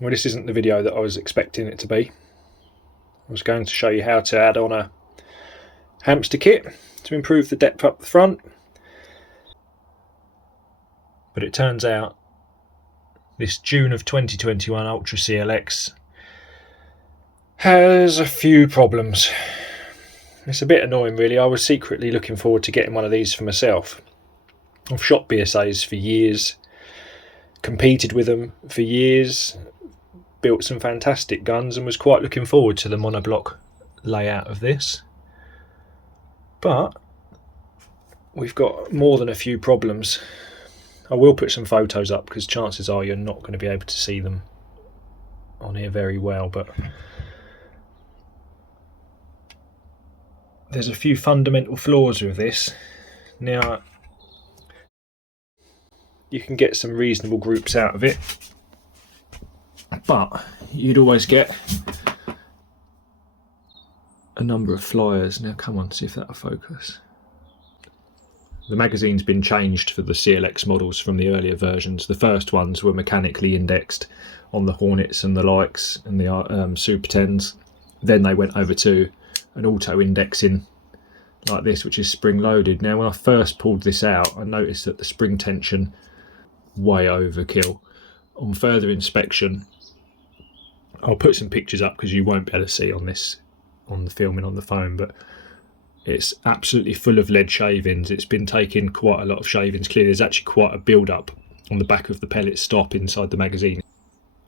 Well, this isn't the video that I was expecting it to be. I was going to show you how to add on a hamster kit to improve the depth up the front, but it turns out this June of 2021 Ultra CLX has a few problems. It's a bit annoying really. I was secretly looking forward to getting one of these for myself. I've shot BSAs for years, competed with them for years, built some fantastic guns and was quite looking forward to the monoblock layout of this. But we've got more than a few problems. I will put some photos up because chances are you're not going to be able to see them on here very well, but there's a few fundamental flaws with this. Now, you can get some reasonable groups out of it, but you'd always get a number of flyers. Now come on, see if that'll focus. The magazine's been changed for the CLX models from the earlier versions. The first ones were mechanically indexed on the Hornets and the likes and the Super 10s. Then they went over to an auto indexing like this, which is spring loaded. Now when I first pulled this out, I noticed that the spring tension way overkill. On further inspection, I'll put some pictures up because you won't be able to see on this on the filming on the phone, but it's absolutely full of lead shavings. It's been taking quite a lot of shavings. Clearly there's actually quite a build up on the back of the pellet stop inside the magazine.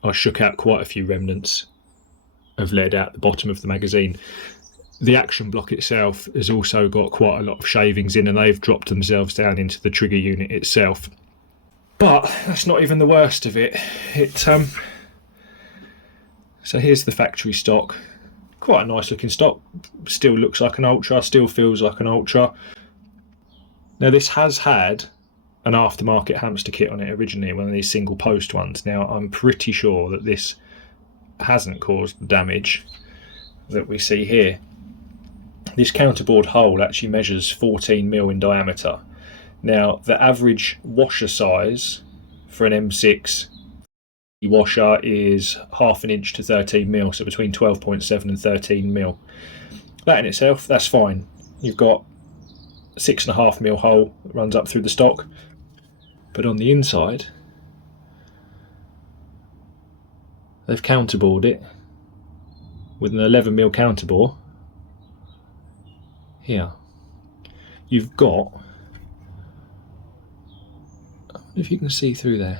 I shook out quite a few remnants of lead out the bottom of the magazine. The action block itself has also got quite a lot of shavings in, and they've dropped themselves down into the trigger unit itself. But that's not even the worst of it. So here's the factory stock. Quite a nice looking stock. Still looks like an Ultra, still feels like an Ultra. Now this has had an aftermarket hamster kit on it originally, one of these single post ones. Now I'm pretty sure that this hasn't caused the damage that we see here. This counterboard hole actually measures 14mm in diameter. Now the average washer size for an M6 washer is 1/2 inch to 13mm, so between 12.7 and 13mm. That in itself, that's fine. You've got 6.5mm hole that runs up through the stock, but on the inside they've counterbored it with an 11mm counterbore. Here you've got, I don't know if you can see through there.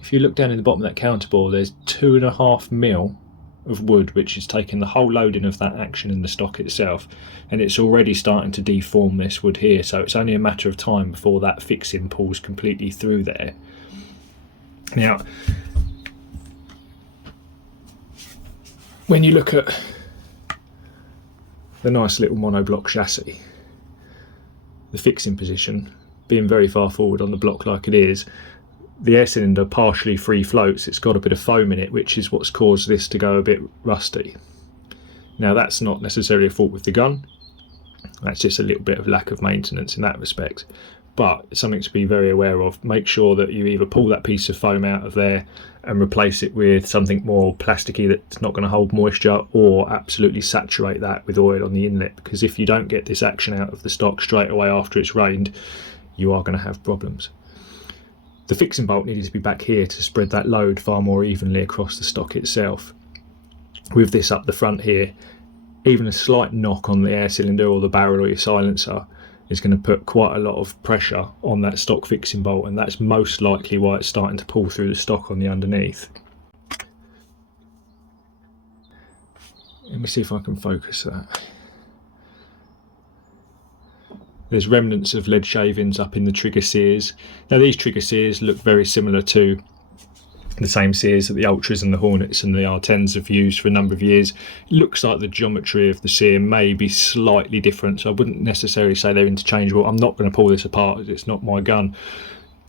If you look down in the bottom of that counterbore, there's 2.5mm of wood, which is taking the whole loading of that action in the stock itself, and it's already starting to deform this wood here, so it's only a matter of time before that fixing pulls completely through there. Now when you look at the nice little monoblock chassis, the fixing position being very far forward on the block like it is, the air cylinder partially free floats. It's got a bit of foam in it, which is what's caused this to go a bit rusty. Now that's not necessarily a fault with the gun, that's just a little bit of lack of maintenance in that respect, but it's something to be very aware of. Make sure that you either pull that piece of foam out of there and replace it with something more plasticky that's not going to hold moisture, or absolutely saturate that with oil on the inlet, because if you don't get this action out of the stock straight away after it's rained, you are going to have problems. The fixing bolt needed to be back here to spread that load far more evenly across the stock itself. With this up the front here, even a slight knock on the air cylinder or the barrel or your silencer is going to put quite a lot of pressure on that stock fixing bolt, and that's most likely why it's starting to pull through the stock on the underneath. Let me see if I can focus that. There's remnants of lead shavings up in the trigger sears. Now these trigger sears look very similar to the same sears that the Ultras and the Hornets and the R10s have used for a number of years. It looks like the geometry of the sear may be slightly different, so I wouldn't necessarily say they're interchangeable. I'm not going to pull this apart as it's not my gun,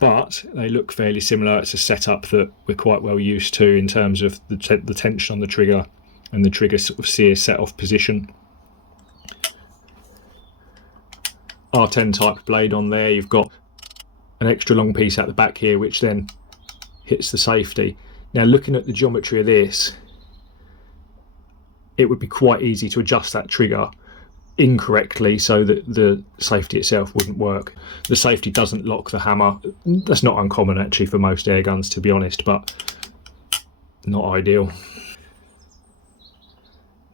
but they look fairly similar. It's a setup that we're quite well used to in terms of the tension on the trigger and the trigger sort of sear set off position. R10 type blade on there. You've got an extra long piece at the back here, which then hits the safety. Now looking at the geometry of this, it would be quite easy to adjust that trigger incorrectly so that the safety itself wouldn't work. The safety doesn't lock the hammer. That's not uncommon actually for most air guns, to be honest, but not ideal.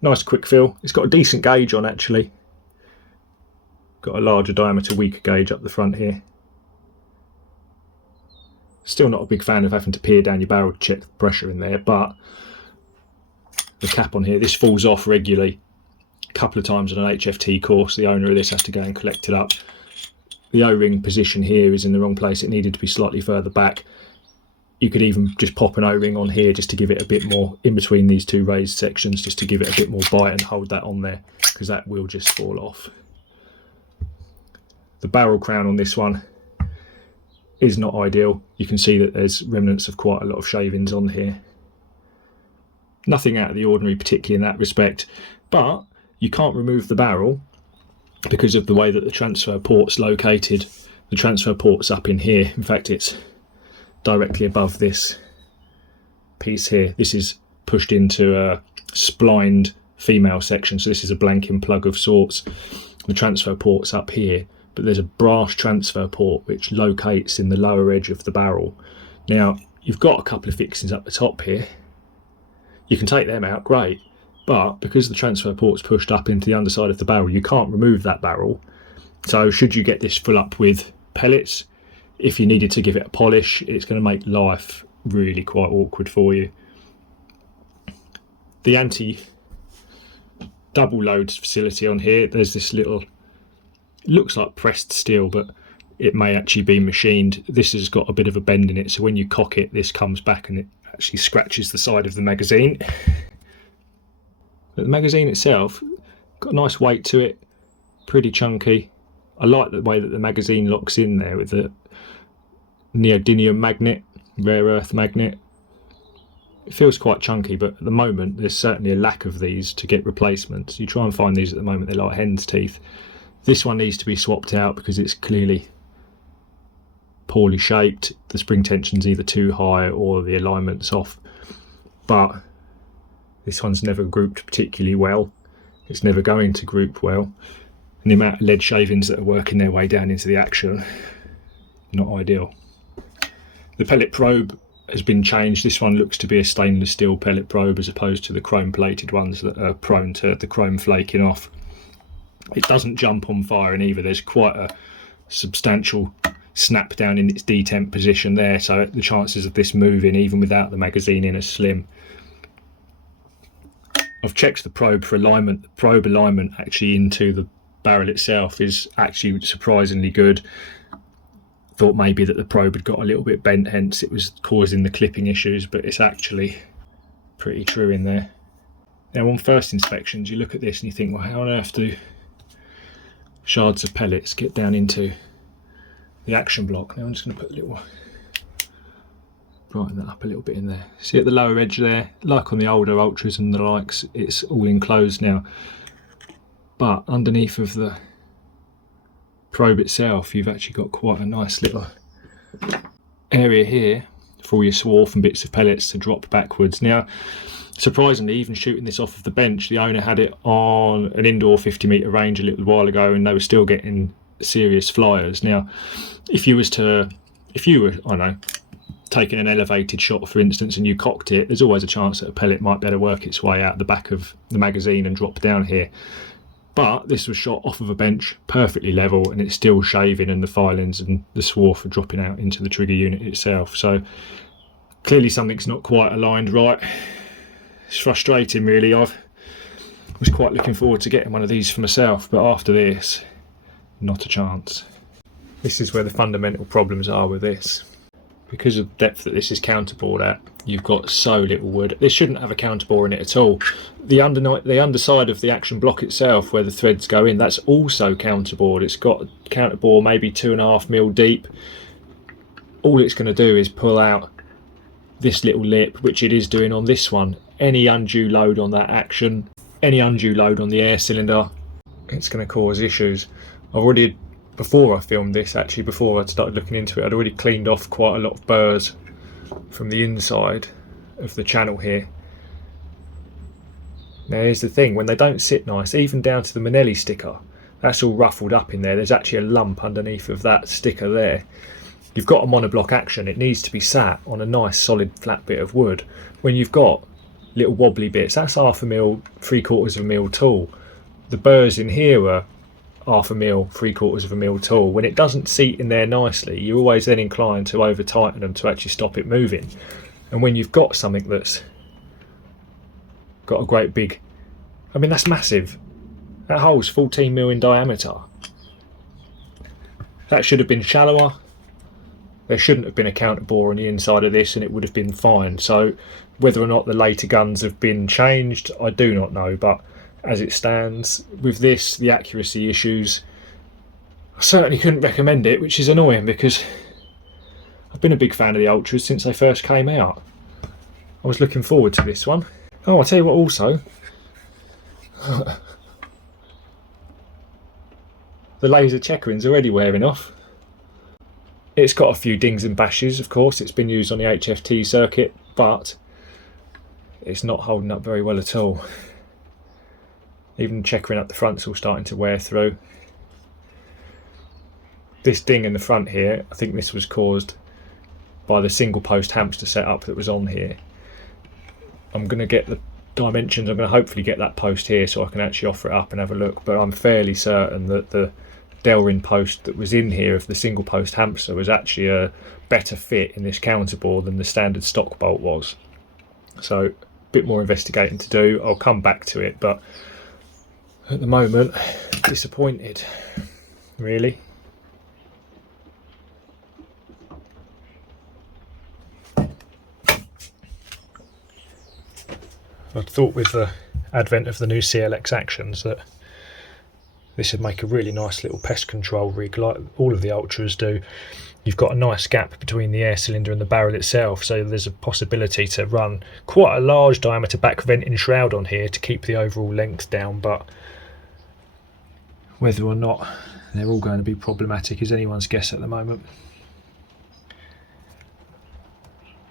Nice quick fill. It's got a decent gauge on actually. Got a larger diameter, weaker gauge up the front here. Still not a big fan of having to peer down your barrel to check the pressure in there, but the cap on here, this falls off regularly. A couple of times on an HFT course, the owner of this has to go and collect it up. The O-ring position here is in the wrong place. It needed to be slightly further back. You could even just pop an O-ring on here just to give it a bit more in between these two raised sections, just to give it a bit more bite and hold that on there, because that will just fall off. The barrel crown on this one is not ideal. You can see that there's remnants of quite a lot of shavings on here. Nothing out of the ordinary particularly in that respect, but you can't remove the barrel because of the way that the transfer port's located. The transfer port's up in here. In fact, it's directly above this piece here. This is pushed into a splined female section, so this is a blanking plug of sorts. The transfer port's up here, but there's a brass transfer port which locates in the lower edge of the barrel. Now you've got a couple of fixings up the top here. You can take them out, great, but because the transfer port's pushed up into the underside of the barrel, you can't remove that barrel. So should you get this full up with pellets, if you needed to give it a polish, it's going to make life really quite awkward for you. The anti-double load facility on here, there's this little, it looks like pressed steel, but it may actually be machined. This has got a bit of a bend in it, so when you cock it, this comes back and it actually scratches the side of the magazine. But the magazine itself got a nice weight to it, pretty chunky. I like the way that the magazine locks in there with the neodymium magnet, rare earth magnet. It feels quite chunky, but at the moment there's certainly a lack of these to get replacements. You try and find these at the moment, they're like hen's teeth. This one needs to be swapped out because it's clearly poorly shaped. The spring tension's either too high or the alignment's off, but this one's never grouped particularly well. It's never going to group well, and the amount of lead shavings that are working their way down into the action, not ideal. The pellet probe has been changed. This one looks to be a stainless steel pellet probe as opposed to the chrome plated ones that are prone to the chrome flaking off. It doesn't jump on fire in either. There's quite a substantial snap down in its detemp position there, so the chances of this moving even without the magazine in are slim. I've checked the probe for alignment. The probe alignment actually into the barrel itself is actually surprisingly good. Thought maybe that the probe had got a little bit bent, hence it was causing the clipping issues, but it's actually pretty true in there. Now on first inspections you look at this and you think, well, how on earth do shards of pellets get down into the action block? Now I'm just going to put a little, brighten that up a little bit in there. See at the lower edge there, like on the older Ultras and the likes, it's all enclosed now, but underneath of the probe itself you've actually got quite a nice little area here for all your swarf and bits of pellets to drop backwards. Now surprisingly, even shooting this off of the bench, the owner had it on an indoor 50-metre range a little while ago and they were still getting serious flyers. Now if you were, I don't know, taking an elevated shot for instance and you cocked it, there's always a chance that a pellet might better work its way out the back of the magazine and drop down here. But this was shot off of a bench, perfectly level, and it's still shaving and the filings and the swarf are dropping out into the trigger unit itself. So clearly something's not quite aligned right. It's frustrating really. I was quite looking forward to getting one of these for myself, but after this, not a chance. This is where the fundamental problems are with this. Because of the depth that this is counterbored at, you've got so little wood. This shouldn't have a counterbore in it at all. The underside of the action block itself, where the threads go in, that's also counterbored. It's got a counterbore maybe 2.5mm deep. All it's going to do is pull out this little lip, which it is doing on this one. Any undue load on that action, any undue load on the air cylinder, it's going to cause issues. I've already, before I filmed this, actually before I started looking into it, I'd already cleaned off quite a lot of burrs from the inside of the channel here. Now here's the thing, when they don't sit nice, even down to the Manelli sticker, that's all ruffled up in there. There's actually a lump underneath of that sticker there. You've got a monoblock action, it needs to be sat on a nice solid flat bit of wood. When you've got little wobbly bits, that's 1/2 mil, 3/4 mil tall. The burrs in here are 1/2 mil, 3/4 mil tall. When it doesn't seat in there nicely, you're always then inclined to over tighten them to actually stop it moving. And when you've got something that's got a great big, I mean that's massive. That hole's 14 mil in diameter. That should have been shallower. There shouldn't have been a counterbore on the inside of this and it would have been fine. So whether or not the later guns have been changed, I do not know, but as it stands with this, the accuracy issues, I certainly couldn't recommend it, which is annoying because I've been a big fan of the Ultras since they first came out. I was looking forward to this one. Oh, I'll tell you what also, the laser checkering's already wearing off. It's got a few dings and bashes, of course. It's been used on the HFT circuit, but it's not holding up very well at all. Even checkering up the front's all starting to wear through. This ding in the front here, I think this was caused by the single post hamster setup that was on here. I'm going to get the dimensions, I'm going to hopefully get that post here so I can actually offer it up and have a look, but I'm fairly certain that the Delrin post that was in here of the single post hamster was actually a better fit in this counterbore than the standard stock bolt was. So a bit more investigating to do. I'll come back to it, but at the moment disappointed really. I thought with the advent of the new CLX actions that this would make a really nice little pest control rig like all of the Ultras do. You've got a nice gap between the air cylinder and the barrel itself, so there's a possibility to run quite a large diameter back venting shroud on here to keep the overall length down, but whether or not they're all going to be problematic is anyone's guess at the moment.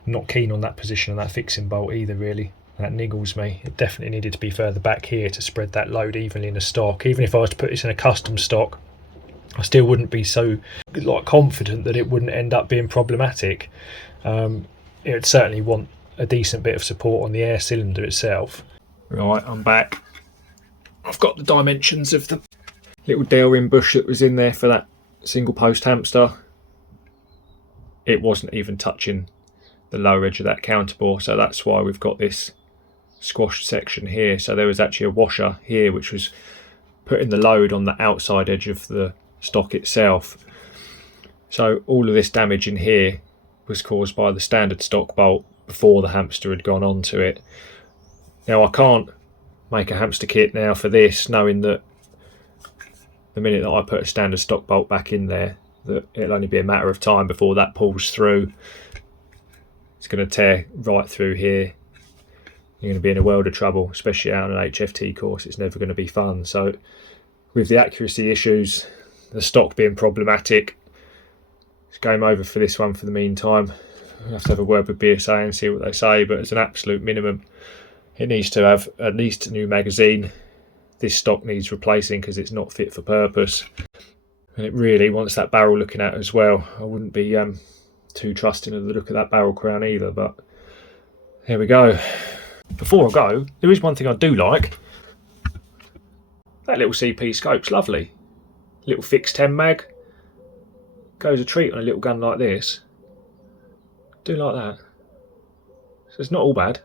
I'm not keen on that position of that fixing bolt either really. That niggles me. It definitely needed to be further back here to spread that load evenly in a stock. Even if I was to put this in a custom stock, I still wouldn't be so confident that it wouldn't end up being problematic. It would certainly want a decent bit of support on the air cylinder itself. Right, I'm back. I've got the dimensions of the little Delrin bush that was in there for that single post hamster. It wasn't even touching the lower edge of that counterbore, so that's why we've got this squashed section here. So there was actually a washer here which was putting the load on the outside edge of the stock itself. So all of this damage in here was caused by the standard stock bolt before the hamster had gone onto it. Now I can't make a hamster kit now for this, knowing that the minute that I put a standard stock bolt back in there, that it'll only be a matter of time before that pulls through. It's going to tear right through here. You're going to be in a world of trouble, especially out on an HFT course. It's never going to be fun. So with the accuracy issues, the stock being problematic, it's game over for this one for the meantime. I'll have to have a word with BSA and see what they say, but as an absolute minimum, it needs to have at least a new magazine. This stock needs replacing because it's not fit for purpose. And it really wants that barrel looking at as well. I wouldn't be too trusting of the look of that barrel crown either, but here we go. Before I go, there is one thing I do like. That little CP scope's lovely. Little fixed 10 mag. Goes a treat on a little gun like this. Do like that. So it's not all bad.